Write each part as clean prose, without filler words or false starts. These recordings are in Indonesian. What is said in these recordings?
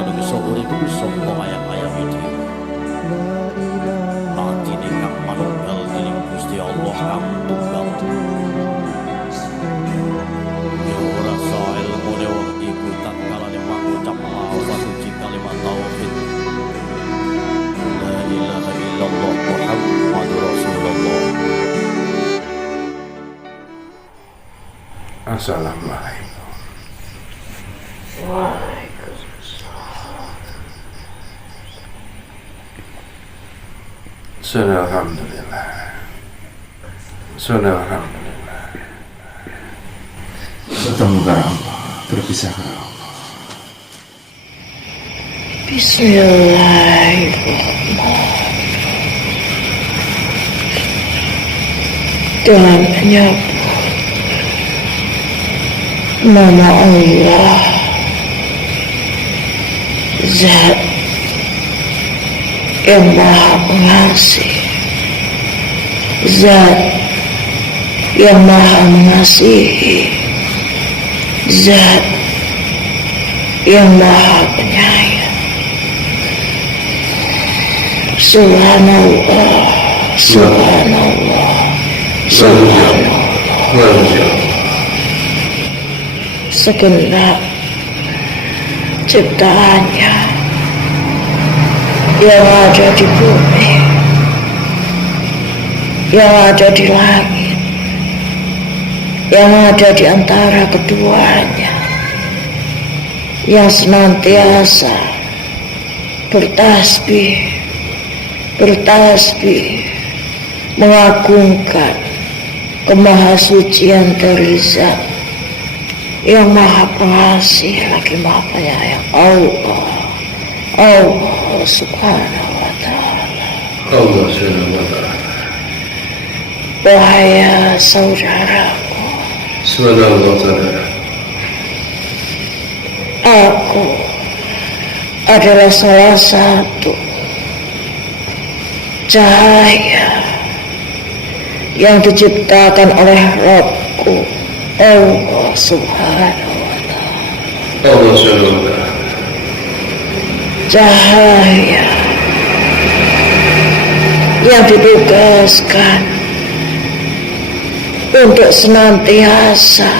manungsa urip saka ayam-ayam iki. Latine kang manunggal dening Gusti Allah kang tunggal. Ya ora sae ilmune wong iku tatkala mangucap lafaz suci kalimat tauhid. La ilaha illallah Muhammadur Rasulullah. Assalamualaikum. Alhamdulillah. Alhamdulillah. Bertemu kepada Allah, berpisah kepada Allah. Bismillahirrahmanirrahim. Dengan menyebut nama Allah, Zat yang Maha Pengasih, Zat yang Maha Mengasihi, Zat yang Maha Penyayang. Subhanallah, Subhanallah, Subhanallah. Segenap ciptaannya yang ada di bumi, yang ada di langit, yang ada di antara keduanya, yang senantiasa bertasbih mengagungkan kemahasucian dari Zat yang Maha Pengasih lagi Maha Penyayang, Allah Subhanahu wa Ta'ala. Allah Subhanahu wa Ta'ala. Wahai saudaraku, Subhanallah saudara. aku adalah salah satu cahaya yang diciptakan oleh Rabbku, Allah Subhanahu wa Ta'ala. Allah Subhanahu wa Ta'ala. Cahaya yang ditugaskan untuk senantiasa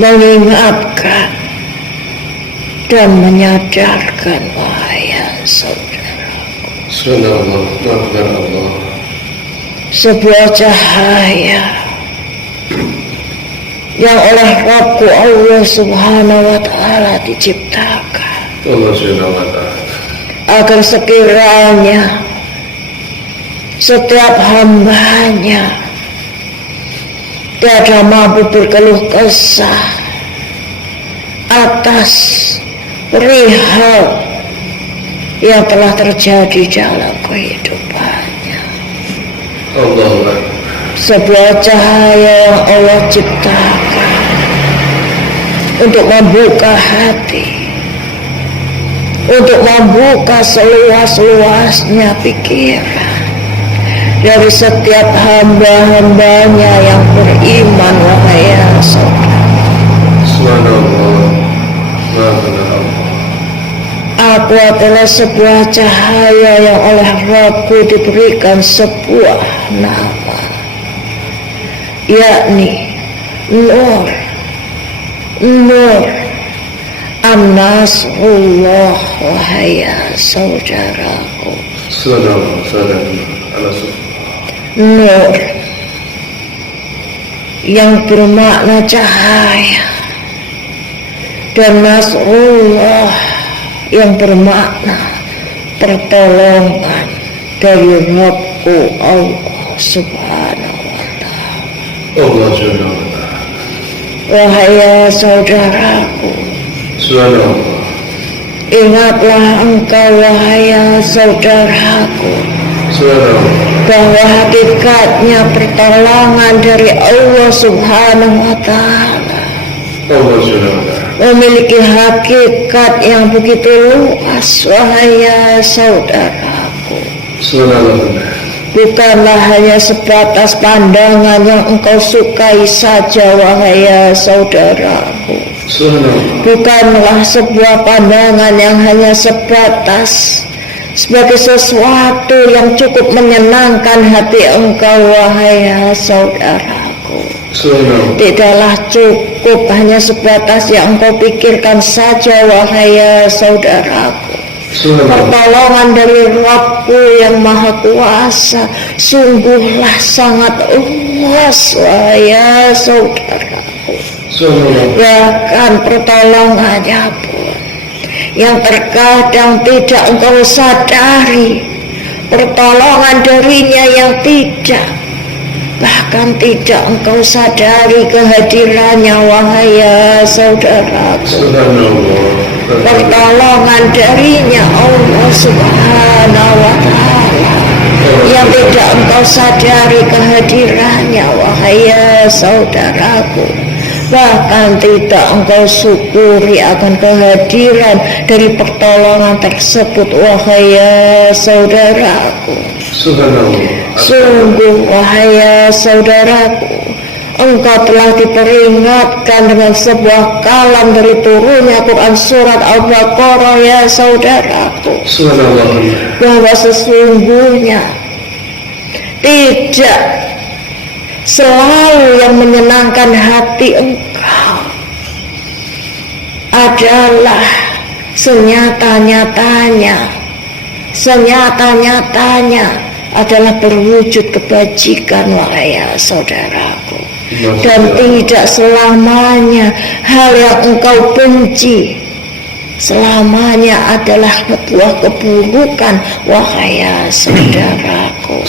mengingatkan dan menyadarkan wahai saudaraku. Subhanallah. Sebuah cahaya yang oleh Rabbku Allah Subhanahu wa Ta'ala diciptakan Allah Subhanahu wa Ta'ala. agar sekiranya setiap hambanya tiada mampu berkeluh kesah atas perihal yang telah terjadi dalam kehidupannya. Allah. Sebuah cahaya yang Allah ciptakan untuk membuka hati, untuk membuka seluas-luasnya pikiran dari setiap hamba-hambanya yang beriman, wahai saudara. Subhanallah. Aku adalah sebuah cahaya yang oleh Rabbku diberikan sebuah nama, yakni Nur. An-Nasrullah, wahai saudaraku. Saudara. Nur yang bermakna cahaya, dan Nasrullah yang bermakna pertolongan dari Rabbku Allah Subhanahu wa Ta'ala. Allah Subhanahu wa Ta'ala. Wahai saudaraku, Subhanallah. ingatlah engkau wahai saudaraku bahwa hakikatnya pertolongan dari Allah Subhanahu wa Ta'ala Allah Subhanahu wa Ta'ala memiliki hakikat yang begitu luas, wahai saudaraku. Subhanallah. bukanlah hanya sebatas pandangan yang engkau sukai saja, wahai saudaraku. Bukanlah sebuah pandangan yang hanya sebatas sebagai sesuatu yang cukup menyenangkan hati engkau, wahai saudaraku. Tidaklah cukup hanya sebatas yang engkau pikirkan saja, wahai saudaraku. Pertolongan dari Rabbku yang Maha Kuasa sungguhlah sangat luas, wahai saudaraku. Bahkan pertolongannya pun yang terkadang tidak engkau sadari, pertolongan darinya yang bahkan tidak engkau sadari kehadirannya, wahai saudaraku. Pertolongan darinya Allah Subhanahu wa Ta'ala yang tidak engkau sadari kehadirannya, wahai saudaraku. Bahkan tidak engkau syukuri akan kehadiran dari pertolongan tersebut, wahai saudaraku. Sungguh, wahai saudaraku, engkau telah diperingatkan dengan sebuah kalam dari turunnya Quran surat Al-Baqarah, ya saudaraku, bahwa sesungguhnya tidak selalu yang menyenangkan hati engkau adalah senyata-nyatanya adalah berwujud kebajikan, wahai saudaraku. Dan tidak selamanya hal yang engkau benci selamanya adalah sebuah keburukan, wahai saudaraku.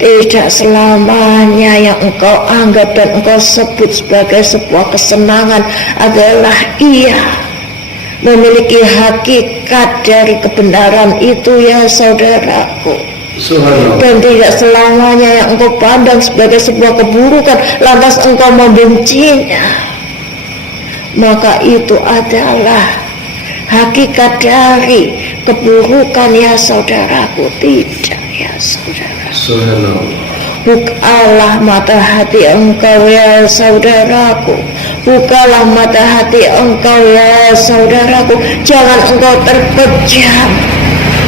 Tidak selamanya yang engkau anggap dan engkau sebut sebagai sebuah kesenangan adalah ia memiliki hakikat dari kebenaran itu, ya saudaraku. Dan tidak selamanya yang engkau pandang sebagai sebuah keburukan lantas engkau membencinya, maka itu adalah hakikat dari keburukan, ya saudaraku. Tidak, ya saudara. Bukalah mata hati engkau, ya saudaraku. Bukalah mata hati engkau, ya saudaraku. Jangan engkau terpejam.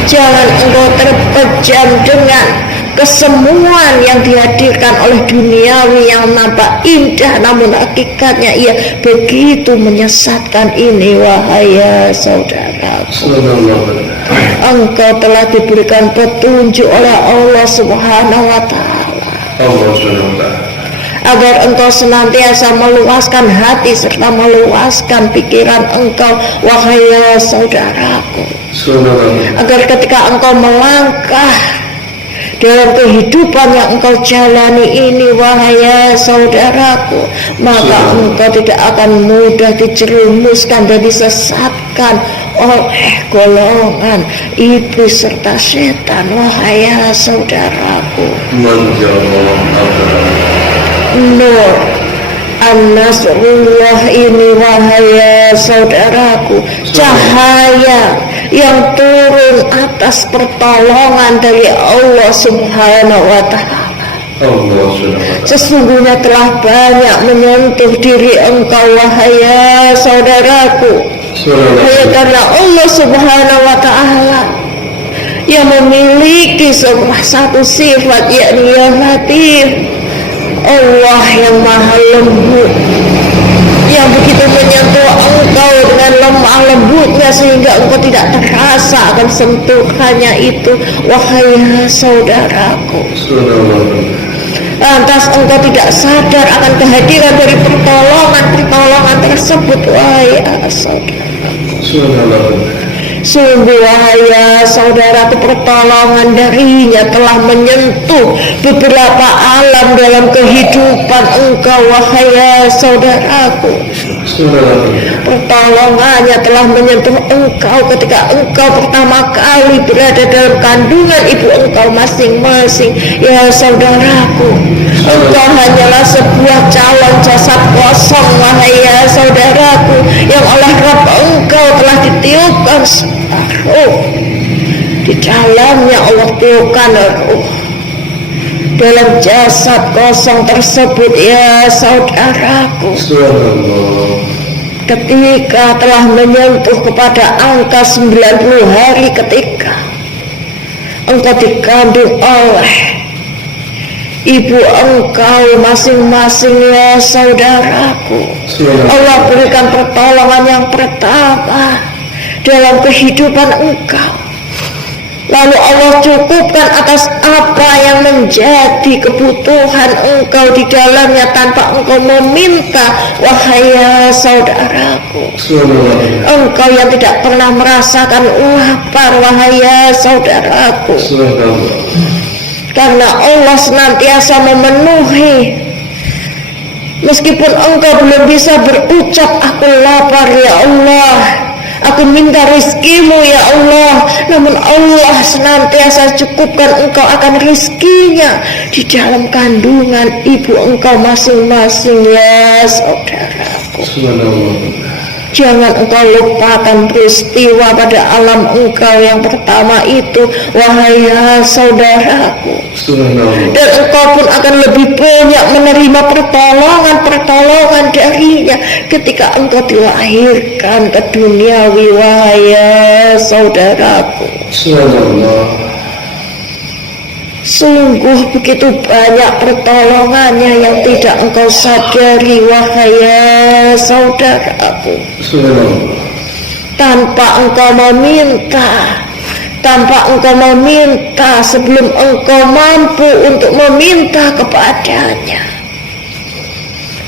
Jangan engkau terpejam dengan kesemuan yang dihadirkan oleh duniawi yang nampak indah, namun hakikatnya ia begitu menyesatkan ini, wahai saudaraku. Engkau telah diberikan petunjuk oleh Allah Subhanahu wa Ta'ala agar engkau senantiasa meluaskan hati serta meluaskan pikiran engkau, wahai saudaraku, agar ketika engkau melangkah dalam kehidupan yang engkau jalani ini, wahai saudaraku, maka engkau tidak akan mudah dijerumuskan dan disesatkan oleh golongan iblis serta setan, wahai saudaraku. Nur An-Nasrullah ini, wahai saudaraku, cahaya yang turun atas pertolongan dari Allah Subhanahu wa Ta'ala, sesungguhnya telah banyak menyentuh diri engkau, wahai saudaraku. Hanya karena Allah Subhanahu wa Ta'ala yang memiliki satu sifat, yakni yang Latif, Allah yang maha lembut, yang begitu menyentuh engkau dengan lemah lembutnya sehingga engkau tidak terasa akan sentuhannya itu, wahai saudaraku. Lantas engkau tidak sadar akan kehadiran dari pertolongan tersebut, wahai saudaraku. Sungguh, wahai saudaraku, pertolongan darinya telah menyentuh beberapa alam dalam kehidupan engkau, wahai saudaraku. Pertolongannya telah menyentuh engkau ketika engkau pertama kali berada dalam kandungan ibu engkau masing-masing, ya saudaraku. Engkau hanyalah sebuah calon jasad kosong, wahai saudaraku, yang oleh Rabb engkau telah ditiupkan separuh di dalamnya Allah tiupkan ruh dalam jasad kosong tersebut ya saudaraku. Ketika telah menyentuh kepada angka 90 hari, ketika engkau dikandung oleh ibu engkau masing-masing ya saudaraku, Allah berikan pertolongan yang pertama dalam kehidupan engkau. Lalu Allah cukupkan atas apa yang menjadi kebutuhan engkau di dalamnya tanpa engkau meminta. Wahai ya saudaraku, engkau yang tidak pernah merasakan lapar, wahai ya saudaraku, karena Allah senantiasa memenuhi. Meskipun engkau belum bisa berucap aku lapar ya Allah, aku minta rizkimu ya Allah, namun Allah senantiasa cukupkan engkau akan rizkinya di dalam kandungan ibu engkau masing-masing ya saudaraku. Jangan engkau lupakan peristiwa pada alam engkau yang pertama itu, wahai ya saudaraku. Dan engkau pun akan lebih banyak menerima pertolongan darinya ketika engkau dilahirkan ke duniawi, wahai ya saudaraku. Sungguh begitu banyak pertolongannya yang tidak engkau sadari, wahai ya saudaraku. Tanpa engkau meminta, sebelum engkau mampu untuk meminta kepadanya,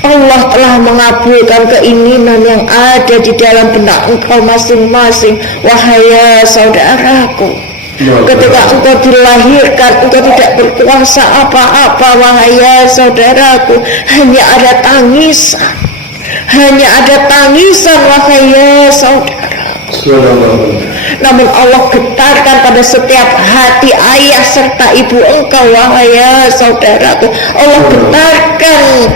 Allah telah mengabulkan keinginan yang ada di dalam benak engkau masing-masing, wahai ya saudaraku. Ketika engkau dilahirkan, engkau tidak berkuasa apa-apa, wahai ya saudaraku. Hanya ada tangisan, wahai ya saudaraku. Namun Allah getarkan pada setiap hati ayah serta ibu engkau, wahai ya saudaraku. Allah getarkan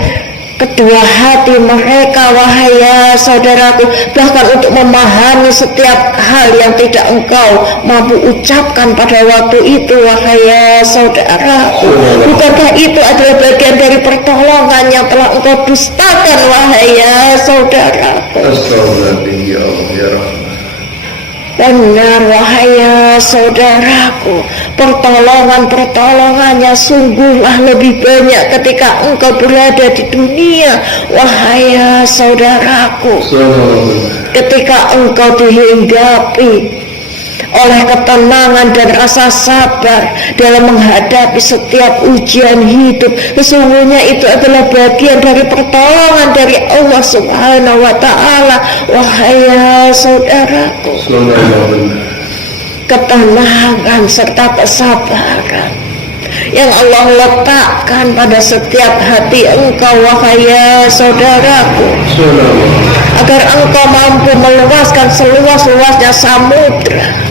kedua hati mereka, wahai ya saudaraku, bahkan untuk memahami setiap hal yang tidak engkau mampu ucapkan pada waktu itu, wahai ya saudaraku. Bukankah itu adalah bagian dari pertolongan yang telah engkau dustakan, wahai ya saudaraku? Benar, wahai ya saudaraku, pertolongannya sungguhlah lebih banyak ketika engkau berada di dunia, wahai ya saudaraku. Ketika engkau dihinggapi oleh ketenangan dan rasa sabar dalam menghadapi setiap ujian hidup, sesungguhnya itu adalah bagian dari pertolongan dari Allah Subhanahu wa ta'ala, wahai ya saudaraku. Ketenangan serta kesabaran yang Allah letakkan pada setiap hati engkau, wahai ya saudaraku, agar engkau mampu meluaskan seluas-luasnya samudra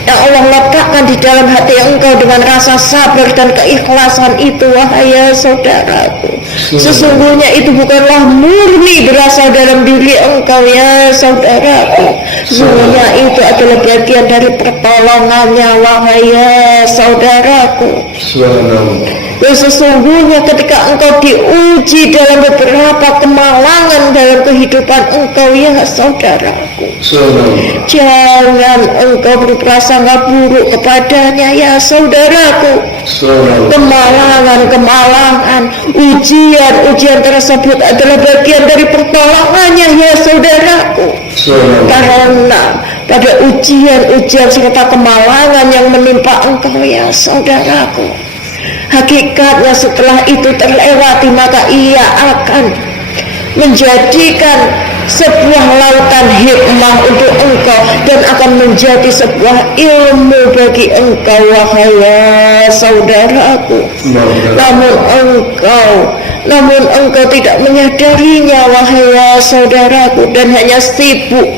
yang Allah letakkan di dalam hati engkau dengan rasa sabar dan keikhlasan itu, wahai ya saudaraku. Sesungguhnya itu bukanlah murni berasal dalam diri engkau ya saudaraku. Sesungguhnya itu adalah bagian dari pertolongannya, wahai ya saudaraku. Dan sesungguhnya ketika engkau diuji dalam beberapa kemalangan dalam kehidupan engkau ya saudaraku, jangan engkau berprasangka buruk kepadanya ya saudaraku. Kemalangan, ujian tersebut adalah bagian dari pertolongannya ya saudaraku. Karena pada ujian serta kemalangan yang menimpa engkau ya saudaraku, hakikatnya setelah itu terlewati, maka ia akan menjadikan sebuah lautan hikmah untuk engkau dan akan menjadi sebuah ilmu bagi engkau, wahai ya saudaraku. Namun engkau tidak menyadarinya, wahai ya saudaraku, dan hanya sibuk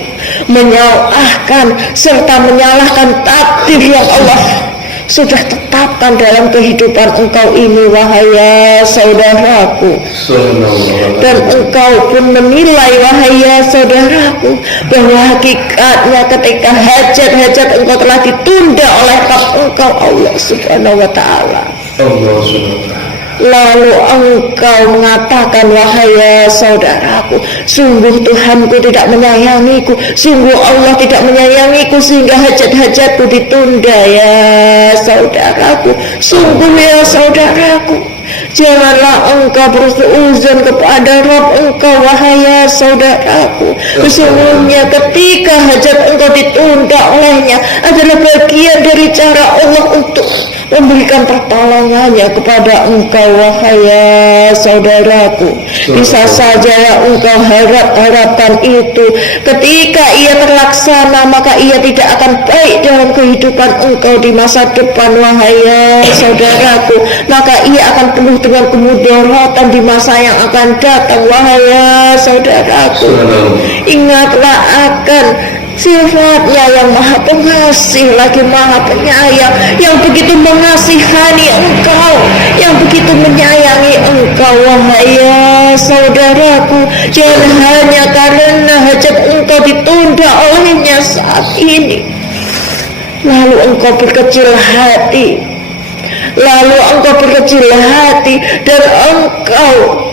menyalahkan serta menyalahkan takdir yang Allah sudah tetapkan dalam kehidupan engkau ini, wahai ya saudaraku. Dan engkau pun menilai, wahai ya saudaraku, bahwa hakikatnya ketika hajat-hajat engkau telah ditunda oleh Rabb engkau Allah Subhanahu wa ta'ala. Lalu engkau mengatakan, wahai ya saudaraku, sungguh Tuhanku tidak menyayangiku, sungguh Allah tidak menyayangiku sehingga hajat-hajatku ditunda. Ya saudaraku, sungguh ya saudaraku, janganlah engkau bersuuzon kepada Rabb engkau, wahai ya saudaraku. Sesungguhnya ketika hajat engkau ditunda olehnya adalah bagian dari cara Allah untuk memberikan pertolongannya kepada engkau, wahai ya saudaraku. Bisa saja ya engkau harapkan itu, ketika ia terlaksana maka ia tidak akan baik dalam kehidupan engkau di masa depan, wahai ya saudaraku. Maka ia akan penuh dengan kemudaratan di masa yang akan datang, wahai ya saudaraku. Ingatlah akan sifatnya yang maha pengasih lagi maha penyayang, yang begitu mengasihani engkau, yang begitu menyayangi engkau, wahai ya saudaraku. Jangan hanya karena hajat engkau ditunda olehnya saat ini lalu engkau berkecil hati, dan engkau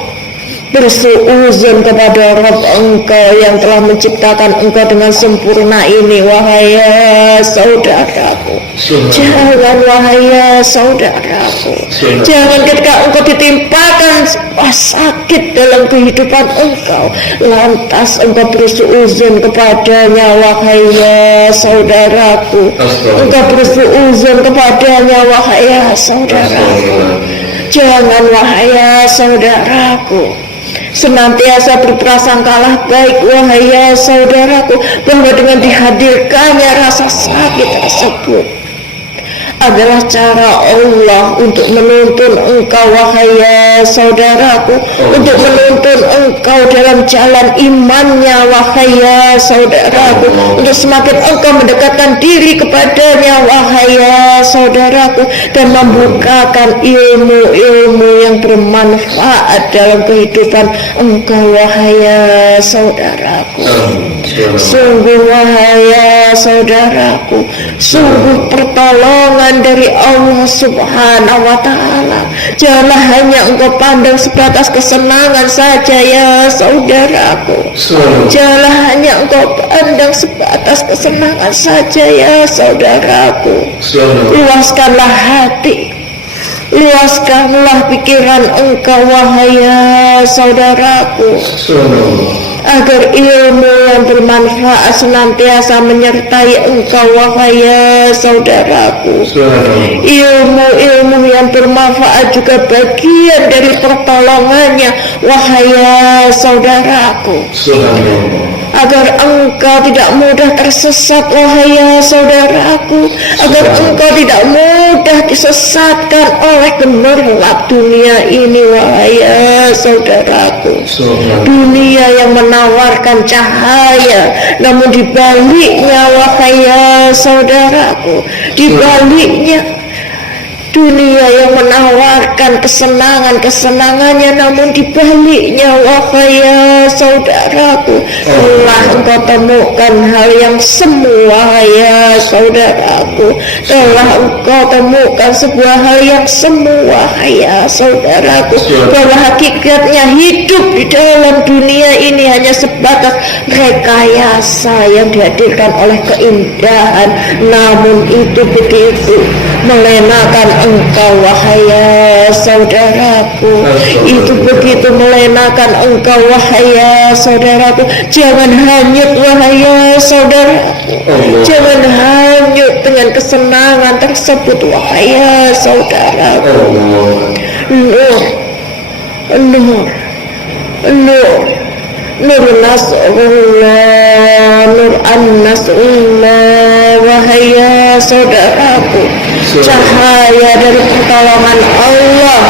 bersuuzon kepada Rabb engkau yang telah menciptakan engkau dengan sempurna ini, wahai ya saudaraku. Jangan, wahai ya saudaraku, jangan ketika engkau ditimpakan sakit dalam kehidupan engkau lantas engkau bersuuzon kepadanya, wahai ya saudaraku. Engkau bersuuzon kepadanya, wahai ya saudaraku. Jangan, wahai ya saudaraku, senantiasa berprasangkalah baik, wahai ya saudaraku, bahwa dengan dihadirkannya rasa sakit tersebut adalah cara Allah untuk menuntun engkau, wahai ya saudaraku, untuk menuntun engkau dalam jalan imannya, wahai ya saudaraku, untuk semakin engkau mendekatkan diri kepadanya, wahai ya saudaraku, dan membukakan ilmu-ilmu yang bermanfaat dalam kehidupan engkau, wahai ya saudaraku. Sungguh, wahai ya saudaraku, sungguh pertolongan dari Allah Subhanahu wa ta'ala. Janganlah hanya engkau pandang sebatas kesenangan saja ya saudaraku. Janganlah hanya engkau pandang sebatas kesenangan saja ya saudaraku. Luaskanlah hati, luaskanlah pikiran engkau, wahai ya saudaraku, agar ilmu yang bermanfaat senantiasa menyertai engkau, wahai ya saudaraku. Ilmu-ilmu yang bermanfaat juga bagian dari pertolongannya, wahai ya saudaraku. Agar engkau tidak mudah tersesat, wahai ya saudaraku, agar engkau tidak mudah disesatkan oleh gemerlap dunia ini, wahai ya saudaraku. Dunia yang menawarkan cahaya, namun dibaliknya, wahai ya saudaraku, dibaliknya dunia yang menawarkan kesenangannya, namun dibaliknya, wahai ya saudaraku, telah engkau temukan hal yang semu, wahai ya saudaraku. Telah engkau temukan sebuah hal yang semu, wahai ya saudaraku, bahwa hakikatnya hidup di dalam dunia ini hanya sebatas rekayasa yang dihadirkan oleh keindahan, namun itu begitu melenakan engkau, wahai ya saudaraku. Itu begitu melenakan engkau, wahai ya saudaraku. Jangan hanyut, wahai ya saudaraku, jangan hanyut dengan kesenangan tersebut, wahai ya saudaraku. Nur nasrullah, nur an-nasrullah, wahai ya saudaraku, cahaya dari pertolongan Allah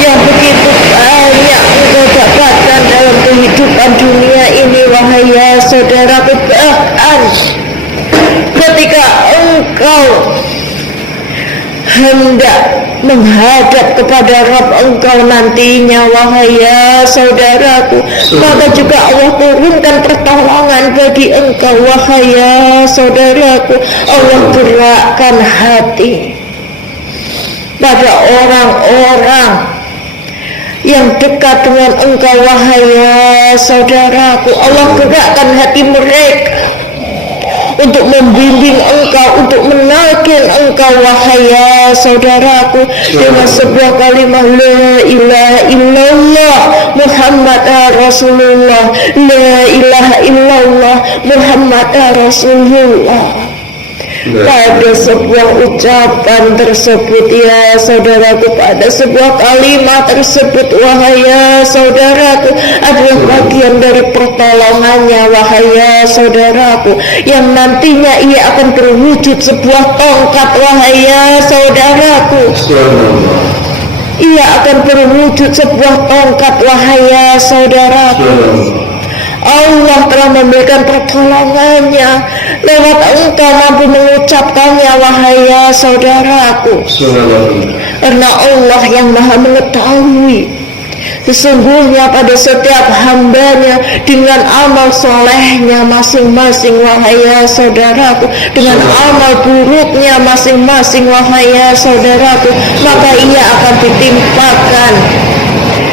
yang begitu banyak engkau dapatkan dalam kehidupan dunia ini, wahai ya saudaraku. Bahkan ketika engkau menghadap kepada Rabb engkau nantinya, wahai ya saudaraku. Maka juga Allah turunkan pertolongan bagi engkau, wahai ya saudaraku. Allah gerakkan hati pada orang-orang yang dekat dengan engkau, wahai ya saudaraku. Allah gerakkan hati mereka untuk membimbing engkau, untuk menalkin engkau, wahai ya saudaraku, dengan sebuah kalimat la ilaha illallah Muhammad Rasulullah, la ilaha illallah Muhammad Rasulullah. Pada sebuah ucapan tersebut ya saudaraku, pada sebuah kalimat tersebut, wahai ya saudaraku, adalah bagian dari pertolongannya, wahai ya saudaraku, yang nantinya ia akan berwujud sebuah tongkat, wahai ya saudaraku. Ia akan berwujud sebuah tongkat, wahai ya saudaraku. Allah telah memberikan pertolongannya lewat engkau mampu mengucapkannya, wahai ya saudaraku. Karena Allah yang maha mengetahui sesungguhnya pada setiap hambanya dengan amal solehnya masing-masing, wahai ya saudaraku, dengan amal buruknya masing-masing, wahai ya saudaraku, maka ia akan ditimpakan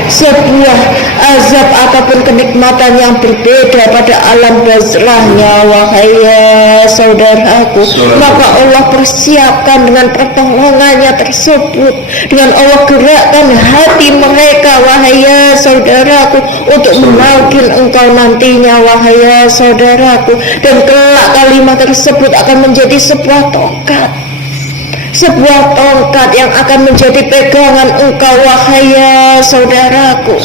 sebuah azab ataupun kenikmatan yang berbeda pada alam barzahnya, wahai ya saudaraku. Maka Allah persiapkan dengan pertolongannya tersebut, dengan Allah gerakkan hati mereka, wahai ya saudaraku, untuk menalkin engkau nantinya, wahai ya saudaraku. Dan kelak kalimat tersebut akan menjadi sebuah tongkat, sebuah tongkat yang akan menjadi pegangan engkau, wahai ya saudaraku.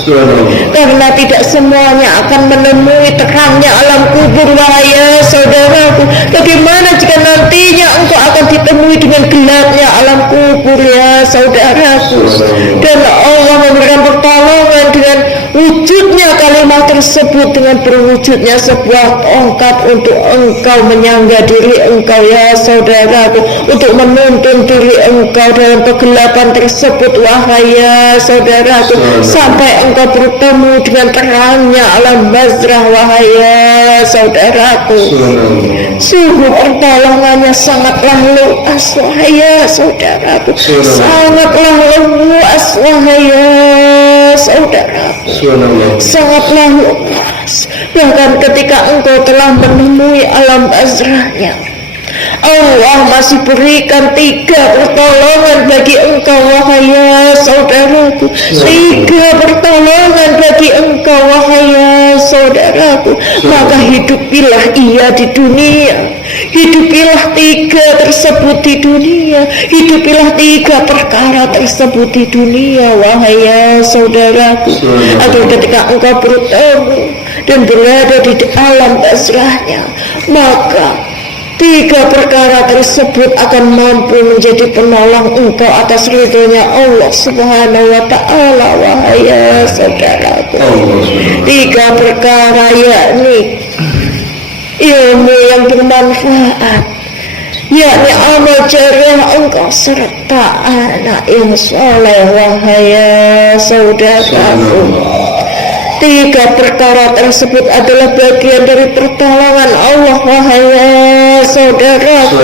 Karena tidak semuanya akan menemui terangnya alam kubur, wahai ya saudaraku. Bagaimana jika nantinya engkau akan ditemui dengan gelapnya alam kubur, ya saudaraku. Dan Allah memberikan pertolongan dengan wujudnya kalimat tersebut, dengan berwujudnya sebuah tongkat untuk engkau menyangga diri engkau, ya saudaraku, untuk menuntun diri engkau dalam kegelapan tersebut, wahai ya saudaraku, sampai engkau bertemu dengan terangnya alam barzah, wahai ya saudaraku. Sungguh pertolongannya sangatlah luas, wahai ya saudaraku, sangatlah luas, wahai ya saudaraku, sangatlah luas. Bahkan ketika engkau telah menemui alam barzahnya, Allah masih berikan 3 pertolongan bagi engkau, wahai ya saudaraku. 3 pertolongan bagi engkau, wahai ya saudaraku. Maka hidupilah ia di dunia, hidupilah 3 tersebut di dunia, hidupilah 3 perkara tersebut di dunia, wahai ya saudaraku, agar ketika engkau bertemu dan berada di alam barzahnya, maka 3 perkara tersebut akan mampu menjadi penolong engkau atas ridhonya Allah Subhanahu wa ta'ala, wahai ya saudaraku. 3 perkara, yakni ilmu yang bermanfaat, yakni amal jariah engkau, serta anak yang soleh, wahai ya saudaraku. 3 perkara tersebut adalah bagian dari pertolongan Allah, wahai ya saudaraku.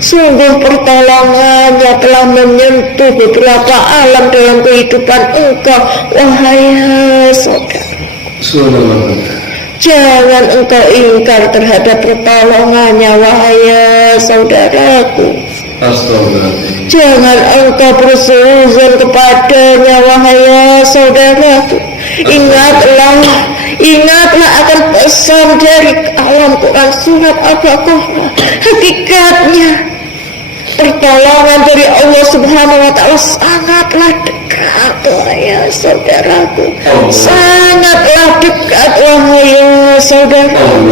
Sungguh pertolongannya telah menyentuh beberapa alam dalam kehidupan engkau, wahai ya saudara. Jangan engkau ingkar terhadap pertolongannya, wahai ya saudaraku. Jangan engkau bersuuzon kepadanya, wahai ya saudaraku. Ingatlah akan pesan dari alam Quran surat Al-Baqarah. Hakikatnya pertolongan dari Allah Subhanahu wa ta'ala sangatlah dekat, wahai ya saudaraku. Sangatlah dekat, wahai ya saudaraku.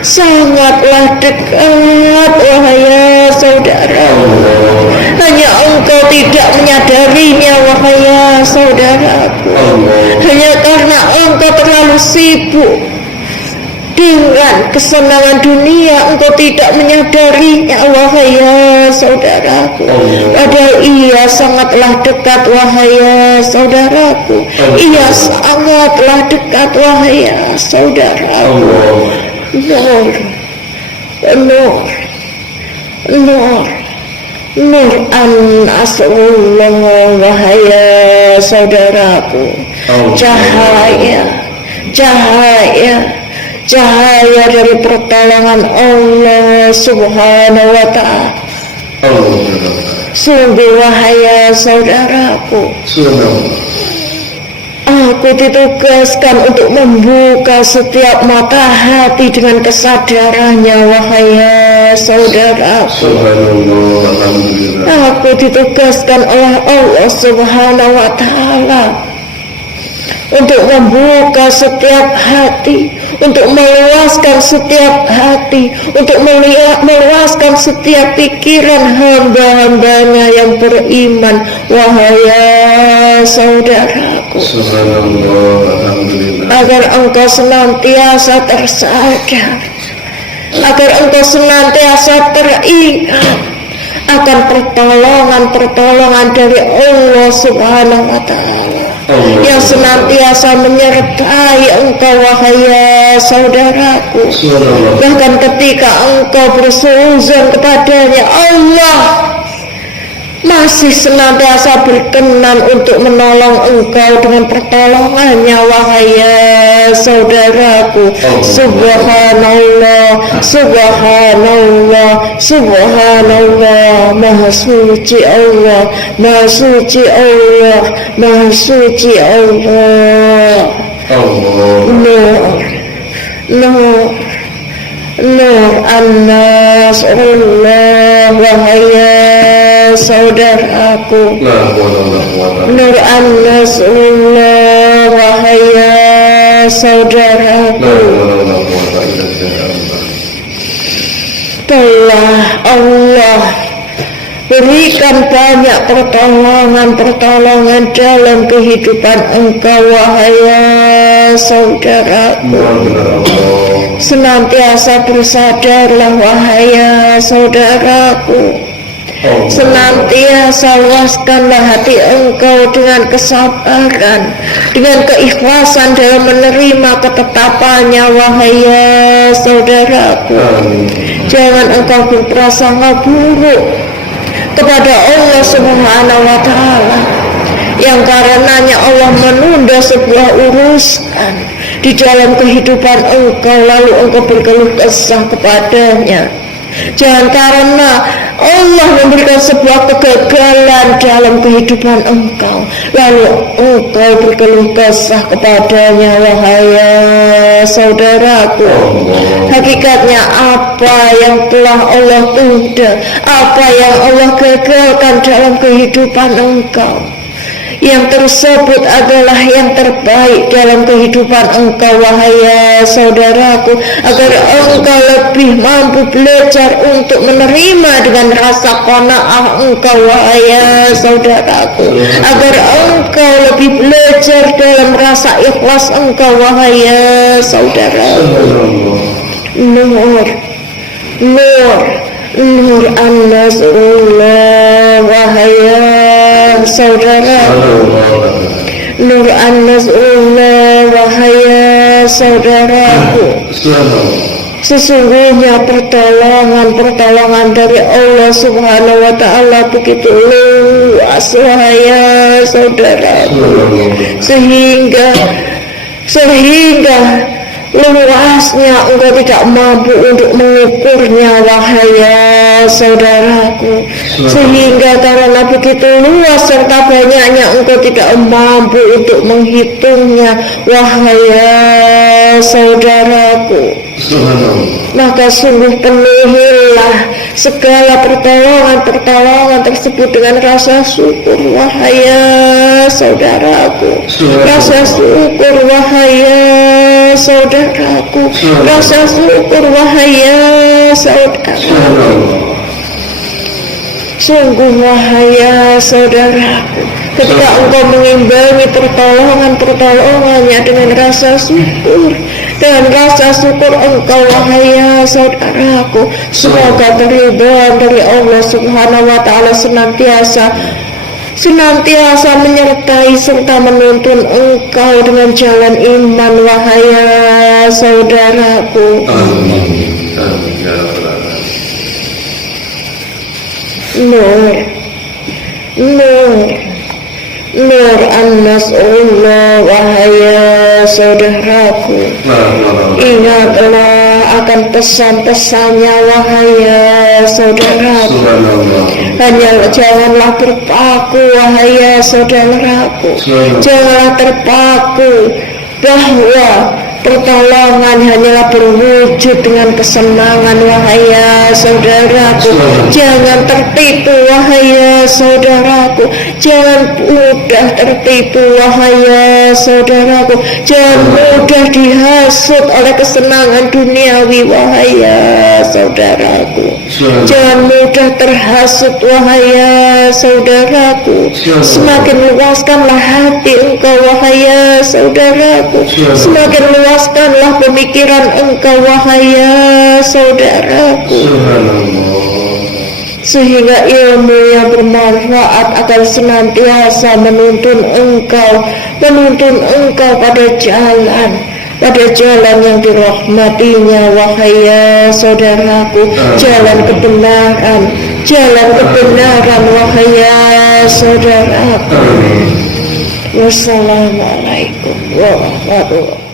Sangatlah dekat, wahai ya saudaraku. Hanya engkau tidak menyadarinya, wahai ya saudaraku. Hanya karena engkau terlalu sibuk dengan kesenangan dunia engkau tidak menyadarinya, wahai saudaraku. Padahal ia sangatlah dekat, wahai saudaraku. Ia sangatlah dekat, wahai saudaraku. Nur an Nasrullah, wahai saudaraku. Cahaya dari pertolongan Allah Subhanahu wa ta'ala. Sungguh, wahai saudaraku, aku ditugaskan untuk membuka setiap mata hati dengan kesadarannya, wahai saudaraku. Aku ditugaskan oleh Allah Subhanahu wa ta'ala untuk membuka setiap hati, untuk meluaskan setiap hati, untuk meluaskan setiap pikiran hamba-hambanya yang beriman, wahai saudaraku. Agar engkau senantiasa tersadar, agar engkau senantiasa teringat akan pertolongan dari Allah Subhanahu wa ta'ala yang senantiasa menyertai engkau, wahai saudaraku. Bahkan ketika engkau bersuuzon kepadanya, Allah masih senantiasa berkenan untuk menolong engkau dengan pertolongannya, wahai saudaraku. Subhanallah, subhanallah, subhanallah. Maha suci Allah, maha suci Allah, maha suci Allah. Nur an-Nasrullah, wahai saudaraku. Nur an-Nasrullah, wahai saudaraku. Telah Allah berikan banyak pertolongan dalam kehidupan engkau, wahai saudaraku. Senantiasa bersadarlah, wahai saudaraku. Senantiasa luaskanlah hati engkau dengan kesabaran, dengan keikhlasan dalam menerima ketetapannya, wahai saudaraku. Jangan engkau berprasangka buruk kepada Allah Subhanahu wa ta'ala, yang karenanya Allah menunda sebuah urusan di dalam kehidupan engkau lalu engkau berkeluh kesah kepadanya. Jangan karena Allah memberikan sebuah kegagalan dalam kehidupan engkau lalu engkau berkeluh kesah kepadanya, wahai saudaraku. Hakikatnya apa yang telah Allah tunda, apa yang Allah gagalkan dalam kehidupan engkau, yang tersebut adalah yang terbaik dalam kehidupan engkau, wahai saudaraku. Agar engkau lebih mampu belajar untuk menerima dengan rasa qanaah engkau, wahai saudaraku. Agar engkau lebih belajar dalam rasa ikhlas engkau, wahai saudaraku. Nur an-Nasrullah, wahai saudaraku. Nur an-Nasrullah, wahai saudaraku. Sesungguhnya pertolongan dari Allah Subhanahu wa ta'ala begitu luas, wahai saudaraku, sehingga luasnya engkau tidak mampu untuk mengukurnya, wahai saudaraku. Sehingga karena begitu luas serta banyaknya engkau tidak mampu untuk menghitungnya, wahai saudaraku. Maka sungguh penuhilah segala pertolongan tersebut dengan rasa syukur, wahai saudaraku. Rasa syukur, wahai saudaraku. Rasa syukur, wahai saudaraku. Sungguh, wahai saudaraku, ketika engkau mengimbangi pertolongannya dengan rasa syukur, dengan rasa syukur engkau wahai ya saudaraku. Semoga keridhaan dari Allah Subhanahu wa Ta'ala senantiasa menyertai serta menuntun engkau dengan jalan iman wahai ya saudaraku. Amin. Amin ya rabbal alamin. Nur an-nas'ullah wahai ya saudaraku. Ingatlah akan pesan-pesannya wahai ya saudaraku. Hanya janganlah terpaku wahai ya saudaraku. Janganlah terpaku bahwa pertolongan hanyalah berwujud dengan kesenangan wahai ya saudaraku. Jangan tertipu wahai ya saudaraku. Jangan mudah tertipu wahai ya saudaraku. Jangan mudah dihasut oleh kesenangan duniawi wahai ya saudaraku. Jangan mudah terhasut wahai ya saudaraku. Semakin luaskanlah hati engkau wahai ya saudaraku. Semakin luaskanlah pemikiran engkau wahai ya saudaraku, sehingga ilmu yang bermanfaat akan senantiasa menuntun engkau pada jalan yang dirahmatinya wahai ya saudaraku, jalan kebenaran wahai ya saudaraku. Wassalamualaikum warahmatullahi wabarakatuh.